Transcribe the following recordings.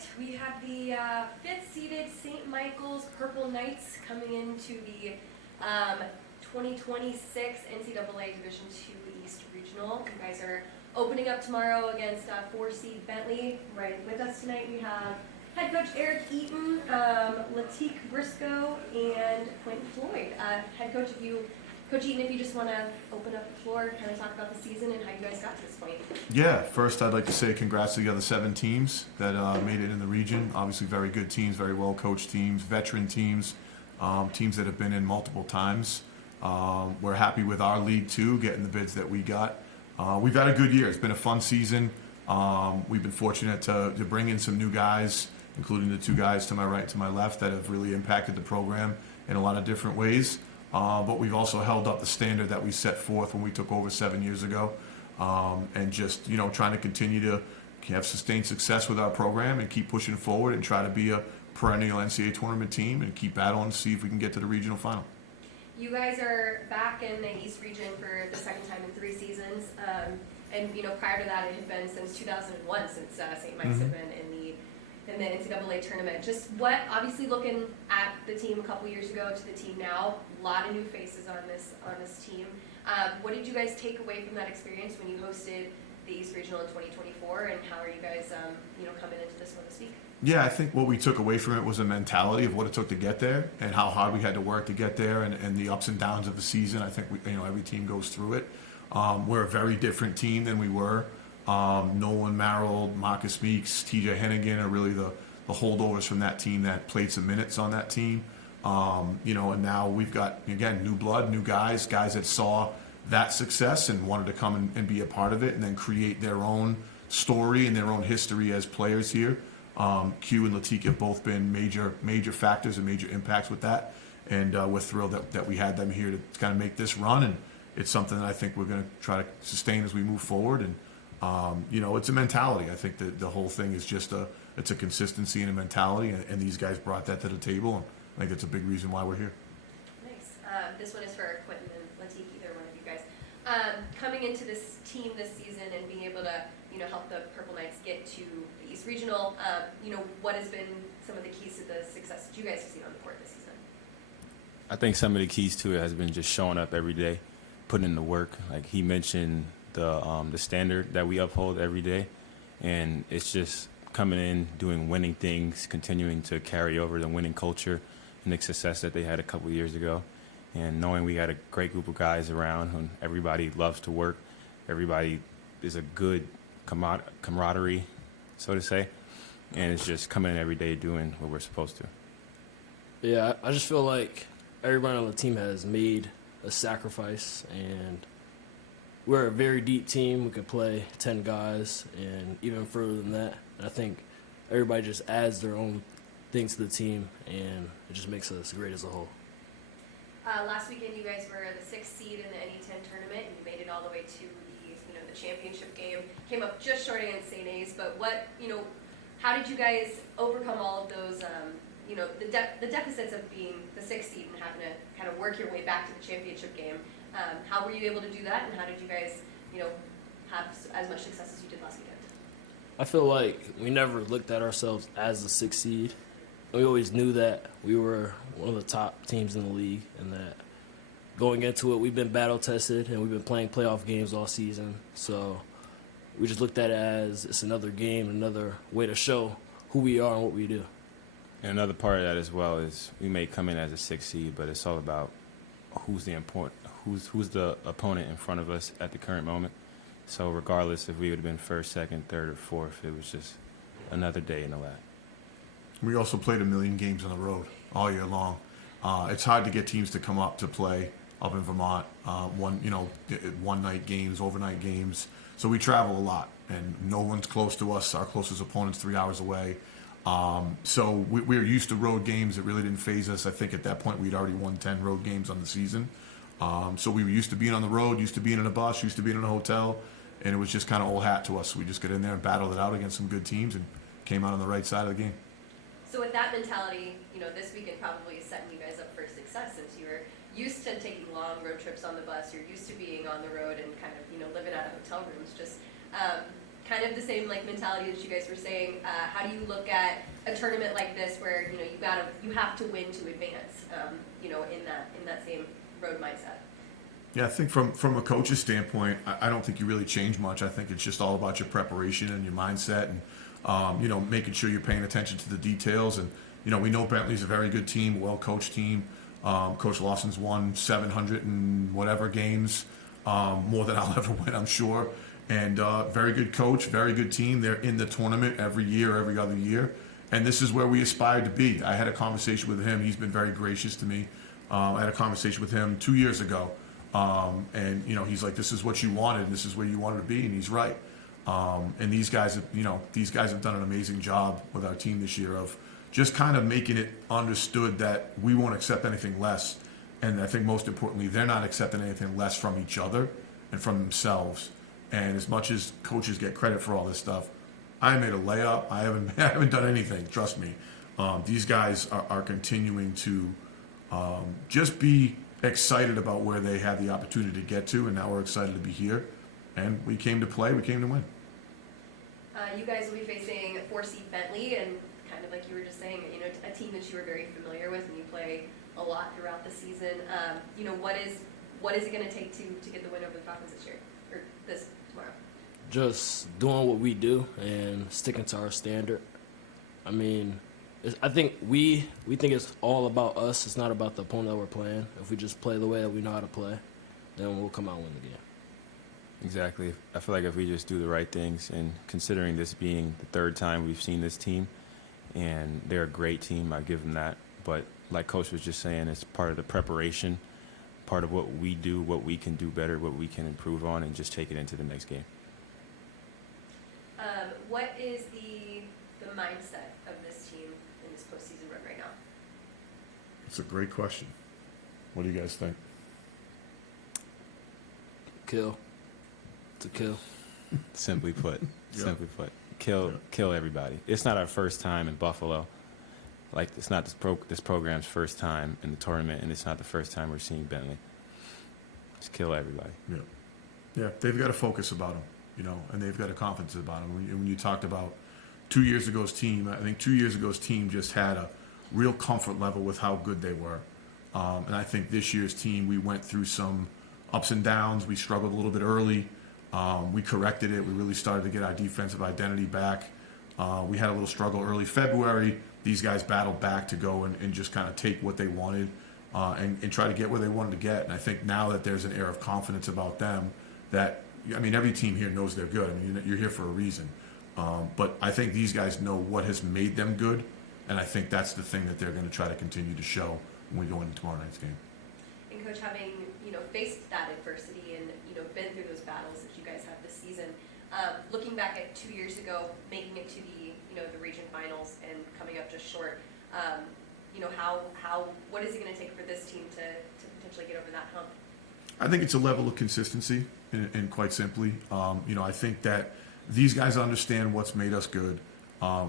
tonight we have the fifth-seeded St. Michael's Purple Knights coming into the 2026 NCAA Division II East Regional. You guys are opening up tomorrow against four-seed Bentley. Right with us tonight we have head coach Eric Eaton, Latique Briscoe, and Quentin Floyd. Head coach, Coach Eaton, if you just want to open up the floor, kind of talk about the season and how you guys got to this point. Yeah, first I'd like to say congrats to the other 7 teams that made it in the region. Obviously very good teams, very well coached teams, veteran teams, teams that have been in multiple times. We're happy with our league too, getting the bids that we got. We've had a good year. It's been a fun season. We've been fortunate to bring in some new guys, including the 2 guys to my right and to my left that have really impacted the program in a lot of different ways. But we've also held up the standard that we set forth when we took over 7 years ago, and just trying to continue to have sustained success with our program and keep pushing forward and try to be a perennial NCAA tournament team and keep battling to see if we can get to the regional final. You guys are back in the East region for the second time in 3 seasons, and prior to that it had been since 2001 since St. Mike's had been in the NCAA tournament. Just obviously looking at the team a couple years ago to the team now, a lot of new faces on this team. What did you guys take away from that experience when you hosted the East Regional in 2024, and how are you guys coming into this one this week? Yeah, I think what we took away from it was a mentality of what it took to get there and how hard we had to work to get there, and the ups and downs of the season. I think every team goes through it. We're a very different team than we were. Nolan Merrill, Marcus Meeks, TJ Hennigan are really the holdovers from that team that played some minutes on that team. And now we've got, again, new blood, new guys that saw that success and wanted to come and be a part of it and then create their own story and their own history as players here. Q and Latique have both been major factors and major impacts with that. And we're thrilled that we had them here to kind of make this run. And it's something that I think we're going to try to sustain as we move forward. And it's a mentality. I think that the whole thing is just it's a consistency and a mentality, and these guys brought that to the table, and I think that's a big reason why we're here. Nice. This one is for Quentin and Latique, either one of you guys. Coming into this team this season and being able to, help the Purple Knights get to the East Regional, what has been some of the keys to the success that you guys have seen on the court this season? I think some of the keys to it has been just showing up every day, putting in the work. Like he mentioned, the standard that we uphold every day, and it's just coming in, doing winning things, continuing to carry over the winning culture and the success that they had a couple of years ago, and knowing we got a great group of guys around and everybody loves to work, everybody is a good camaraderie, so to say, and it's just coming in every day doing what we're supposed to. Yeah, I just feel like everybody on the team has made a sacrifice, and we're a very deep team. We could play 10 guys and even further than that. And I think everybody just adds their own things to the team, and it just makes us great as a whole. Last weekend, you guys were the 6th seed in the NE10 tournament, and you made it all the way to the championship game. Came up just short against St. A's, but how did you guys overcome all of those, the deficits of being the 6th seed and having to kind of work your way back to the championship game? How were you able to do that, and how did you guys, have as much success as you did last weekend? I feel like we never looked at ourselves as the 6th seed. We always knew that we were one of the top teams in the league, and that going into it, we've been battle-tested, and we've been playing playoff games all season. So we just looked at it as it's another game, another way to show who we are and what we do. And another part of that as well is we may come in as a 6th seed, but it's all about who's the opponent in front of us at the current moment. So regardless if we would have been 1st, 2nd, 3rd, or 4th, it was just another day in the lab. We also played 1 million games on the road all year long. It's hard to get teams to come up to play up in Vermont, one-night games, overnight games. So we travel a lot, and no one's close to us. Our closest opponent's 3 hours away. So we're used to road games. It really didn't faze us. I think at that point we'd already won 10 road games on the season. So we were used to being on the road, used to being in a bus, used to being in a hotel, and it was just kind of old hat to us. We just got in there and battled it out against some good teams and came out on the right side of the game. So with that mentality, this weekend probably is setting you guys up for success, since you're used to taking long road trips on the bus, you're used to being on the road and kind of, living out of hotel rooms. Just kind of the same like mentality that you guys were saying. How do you look at a tournament like this where you have to win to advance? In that same road mindset. Yeah, I think from a coach's standpoint, I don't think you really change much. I think it's just all about your preparation and your mindset, and making sure you're paying attention to the details. And we know Bentley's a very good team, a well-coached team. Coach Lawson's won 700 and whatever games, more than I'll ever win, I'm sure. And very good coach, very good team. They're in the tournament every year, every other year. And this is where we aspire to be. I had a conversation with him. He's been very gracious to me. I had a conversation with him 2 years ago. And he's like, this is what you wanted. This is where you wanted to be. And he's right. And these guys have done an amazing job with our team this year of just kind of making it understood that we won't accept anything less. And I think most importantly, they're not accepting anything less from each other and from themselves. And as much as coaches get credit for all this stuff, I made a layup. I haven't done anything. Trust me. These guys are continuing to just be excited about where they had the opportunity to get to, and now we're excited to be here. And we came to play. We came to win. You guys will be facing 4-seed Bentley, and kind of like you were just saying, a team that you were very familiar with, and you play a lot throughout the season. What is it going to take to get the win over the Falcons this year or this tomorrow? Just doing what we do and sticking to our standard. I mean, I think we think it's all about us. It's not about the opponent that we're playing. If we just play the way that we know how to play, then we'll come out and win the game. Exactly. I feel like if we just do the right things, and considering this being the third time we've seen this team, and they're a great team, I give them that. But like Coach was just saying, it's part of the preparation, part of what we do, what we can do better, what we can improve on, and just take it into the next game. What is the mindset of this team in this postseason run right now? It's a great question. What do you guys think? Kill. To kill. Simply put. Yeah. Simply put. Kill everybody. It's not our first time in Buffalo. Like, it's not this program's first time in the tournament, and it's not the first time we're seeing Bentley. Just kill everybody. Yeah, they've got a focus about them, and they've got a confidence about them. When you talked about 2 years ago's team, I think 2 years ago's team just had a real comfort level with how good they were. And I think this year's team, we went through some ups and downs. We struggled a little bit early. We corrected it. We really started to get our defensive identity back. We had a little struggle early February. These guys battled back to go and just kind of take what they wanted and try to get where they wanted to get. And I think now that there's an air of confidence about them that, every team here knows they're good. You're here for a reason. But I think these guys know what has made them good, and I think that's the thing that they're going to try to continue to show when we go into tomorrow night's game. And Coach, having faced that adversity and been through those battles that you guys have this season, looking back at 2 years ago, making it to the region finals and coming up just short, what is it going to take for this team to potentially get over that hump? I think it's a level of consistency, and quite simply, I think that these guys understand what's made us good.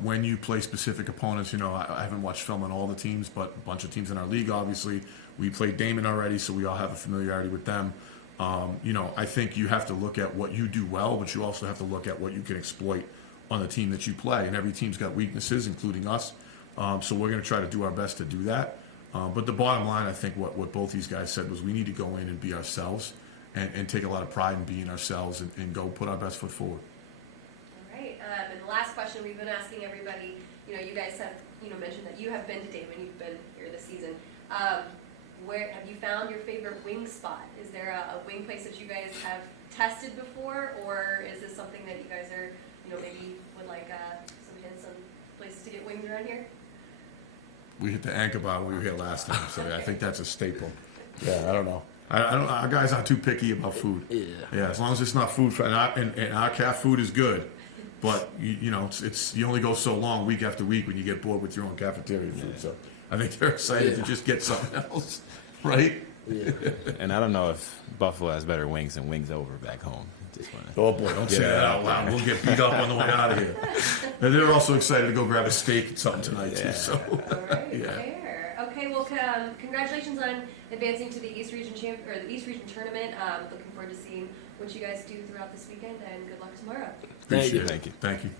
When you play specific opponents, I haven't watched film on all the teams, but a bunch of teams in our league, obviously. We played Damon already, so we all have a familiarity with them. I think you have to look at what you do well, but you also have to look at what you can exploit on the team that you play. And every team's got weaknesses, including us. So we're going to try to do our best to do that. But the bottom line, I think what both these guys said was we need to go in and be ourselves and take a lot of pride in being ourselves and go put our best foot forward. All right. And the last question we've been asking everybody, you guys have mentioned that you have been to Damon, you've been here this season. Where have you found your favorite wing spot? Is there a wing place that you guys have tested before, or is this something that you guys are, maybe would like some hints on places to get wings around here? We hit the anchor bar when we were here last time, so I think that's a staple. Yeah, I don't know. I don't. Our guys aren't too picky about food. Yeah. As long as it's not food, and our cat food is good, but it's you only go so long week after week when you get bored with your own cafeteria food. So I think they're excited to just get something else, right? Yeah. And I don't know if Buffalo has better wings than Wings Over back home. Oh boy, don't say that out loud. We'll get beat up on the way out of here. And they're also excited to go grab a steak and something tonight too. So All right, yeah. fair. Okay, well, congratulations on advancing to the East Region the East Region tournament. Looking forward to seeing what you guys do throughout this weekend, and good luck tomorrow. Appreciate you. it. Thank you.